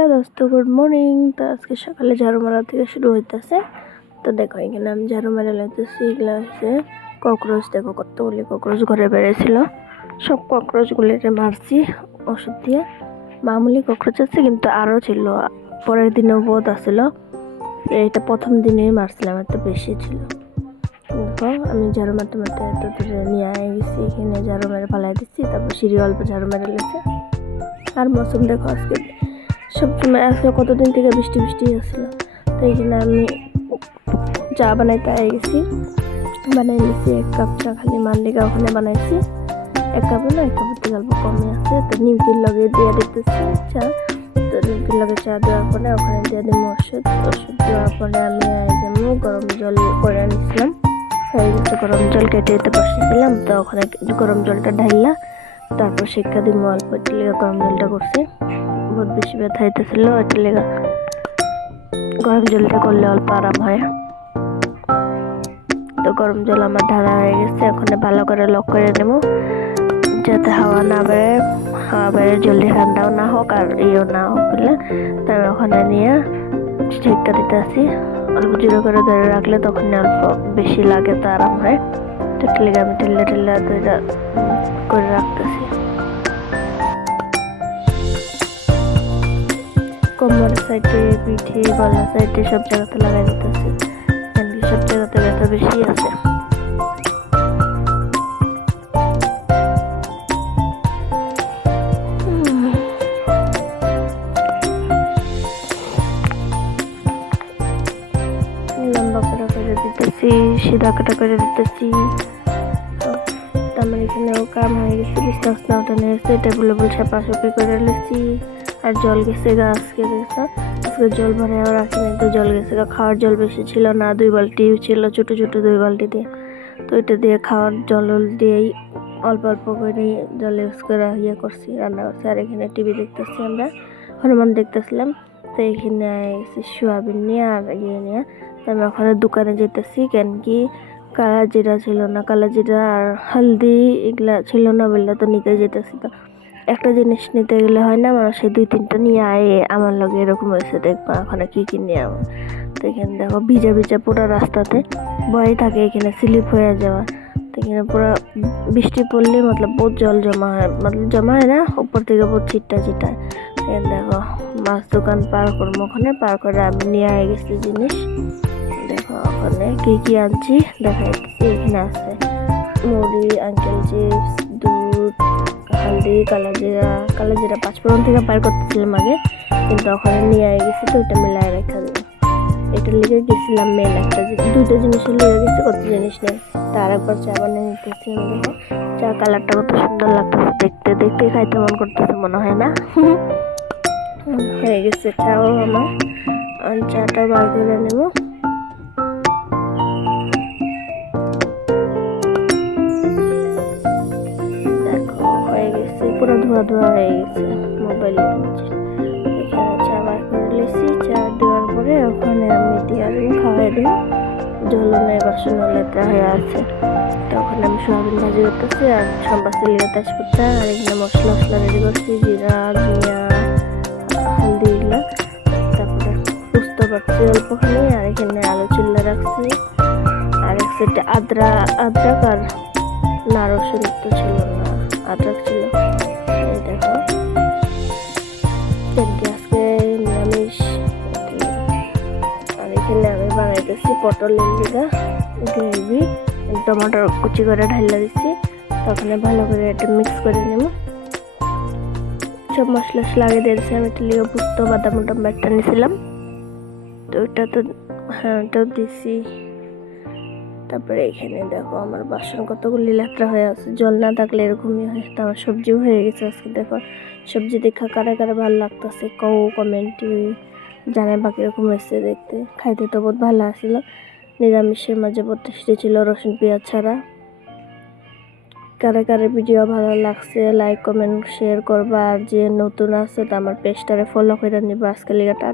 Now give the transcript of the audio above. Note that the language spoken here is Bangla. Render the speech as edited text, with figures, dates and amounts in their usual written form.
হ্যালো দোস্ত, গুড মর্নিং। তো আজকে সকালে ঝাড়ু মারা থেকে শুরু হইতেছে। তো দেখো এখানে আমি ঝাড়ু মারা লাইতেছি। এগুলো হচ্ছে ককরোচ। দেখো কতগুলি ককরোচ ঘরে বেড়েছিল। সব ককরোচগুলিকে মারছি ওষুধ দিয়ে। মামুলি ককরোচ আছে, কিন্তু আরও ছিল, পরের দিনেও বোধ আসছিল। এটা প্রথম দিনেই মারছিলাম, এত বেশি ছিল। দেখো আমি ঝাড়ু মারতে মারতে এত দূরে নিয়ে গেছি। এখানে ঝাড়ু মেরে পালাই দিচ্ছি, তারপর সিঁড়ি অল্প ঝাড়ু মেরে লেগেছে। আর মৌসুম দেখো আজকে সবসময় আজকে কতদিন থেকে বৃষ্টি আসছিল। তো এই জন্য আমি চা বানাইতে গেছি। বানাই নিয়েছি 1 কাপ চা, খালি মান্ডিকা ওখানে বানাইছি। 1 কাপ না, 1 কাপের থেকে অল্প কমে আছে। তো নিমকির লগে দিয়ে দিতেছি চা। তো নিমকির লগে চা দেওয়ার পরে ওখানে দিয়ে দিই ওষুধ দেওয়ার পরে আমি যেমন গরম জল করে আনিছিলাম, হয়ে গেছে। গরম জল কেটে বসিয়েছিলাম, তো ওখানে গরম জলটা ঢাইলা তারপর শিক্ষা দিব অল্প। একটু লেগে গরম জলটা করছি, বহুত বেশি ব্যথা হইতেছিল। একটু লেগে গরম জলটা করলে অল্প আরাম হয়। তো গরম জল আমার ঢালা হয়ে গেছে। এখন ভালো করে লক করে নেব, যাতে হাওয়া না বেড়ে, জলদি ঠান্ডাও না হোক আর ইয়েও না হোক বলে। তাই ওখানে নিয়ে শিক্ষা দিতে আসি। অল্প জোরে করে ধরে রাখলে তখন অল্প বেশি লাগে, তো আরাম হয়। তো একটু লেগে আমি ঠেলে দুইটা করে রাখতেছি। কোমর সাইডে, পিঠে, গলা সাইডে সব জায়গাতে লাগাই দিতেছি, কারণ সব জায়গাতে ব্যথা বেশি আছে। লম্বা করে দিতেছি, সিধা কাটা করে দিতেছি। আমার এখানেও কাম হয়ে গেছে। বিছনা উঠানে গেছে, টেবিল সাপাসাপি করে লেছি। আর জল গেছে গা আজকে। দেখছো আজকে জল ভরেও রাখিনি, তো জল গেছে গা। খাওয়ার জল বেশি ছিল না, 2 বালতি ছিল, ছোট 2 বালতি দিয়ে। তো এটা দিয়ে খাওয়ার জল দিয়েই অল্প করে জল ইউজ করে করছি, রান্না করছি। আর এখানে টিভি দেখতেছি, আমরা হনুমান দেখতেছিলাম। তো এখানে সোয়াবিন নিয়ে আর নিয়ে। তো আমি ওখানে দোকানে যেতেছি, কেন কি কালা জিরা ছিল না, কালা জিরা আর হলদি এগুলা ছিল না বললে তো নিতে যেতেছি। তো একটা জিনিস নিতে গেলে হয় না, মানুষের 2-3টা নিয়ে আমার লগে এরকম হয়েছে। দেখবা ওখানে কি নিয়ে আমার। তো এখানে দেখো ভিজা পুরো রাস্তাতে ভয় থাকে এখানে স্লিপ হয়ে যাওয়া। তো এখানে পুরো বৃষ্টি পড়লে বহুত জল জমা হয় না, উপর থেকে বহুত ছিটায়। এখানে দেখো মাছ দোকান পার করবো, ওখানে পার করে আমি নিয়ে গেছি জিনিস। দেখো ওখানে কি আনছি দেখা যাচ্ছে। এখানে আছে মুড়ি, আঙ্কেল চিপস, দুধ, হলদি, কালা জিরা 5 ফোড়ন থেকে পার করতেছিলাম আগে, কিন্তু ওখানে নিয়ে গেছি। তো ওইটা মিলাই রেখা দেবো। এটার লিগে গেছিলাম মেন একটা 2টা জিনিসের লিগে গেছি, কত জিনিস নেই। তার একবার চা বানিয়ে নিতেছি। দেখো চা কালারটা কত সুন্দর লাগতেছে, দেখতে খাইতে মন করতেছে, মনে হয় না? হয়ে গেছে চাও আমার। চাটা বার করে নেবো। পুরো ধোয়া হয়ে গেছে মোবাইল। এখানে চা বার করে লেছি। চা দেওয়ার পরে ওখানে আমি খাওয়াই দিই। জল নেই, বাসন লেত্রা হয়ে আছে। তখন আমি সোয়াবিন ভাজি করতেছি, আর সম্বাস লিগে তেজপাতা, আর এখানে মশলা রেডি করছি, জিরা, ধনিয়া, হলদি এগুলা। তারপরে পুস্ত পাচ্ছি অল্পখানি, আর এখানে আলু চিল্লা রাখছি। আর এক সাইডে আদ্রাক আর না, রসুন তো ছিল না, আদ্রাক ছিল। দেখো আজকে নিরামিষ। আর এখানে আমি বানাইতেছি পটলের লিগা গ্রেভি, টমাটো কুচি করে ঢাইলা দিচ্ছি। তখন ভালো করে এটা মিক্স করে নেব। সব মশলা লাগিয়ে দিয়েছি আমি। একটু লিগা পুস্ত বাদাম একটা নিয়েছিলাম, তো ওইটা তো ওটাও দিছি। তারপরে এখানে দেখো আমার বাসন কতগুলি লেত্রা হয়ে আছে, জল না থাকলে এরকমই হয়। তো আমার সবজিও হয়ে গেছে আজকে। দেখো সবজি দেখা কারে ভালো লাগতেছে কমেন্ট জানে বা কিরকম হয়েছে দেখতে। খাইতে তো বহুত ভালো আসছিল, নিরামিষের মাঝে বহুত টেস্টি ছিল, রসুন পেঁয়াজ ছাড়া। কারে ভিডিও ভালো লাগছে লাইক কমেন্ট শেয়ার করবা। আর যে নতুন আছে তো আমার পেজটারে ফলো করে নিবা। আজকে লিগাটা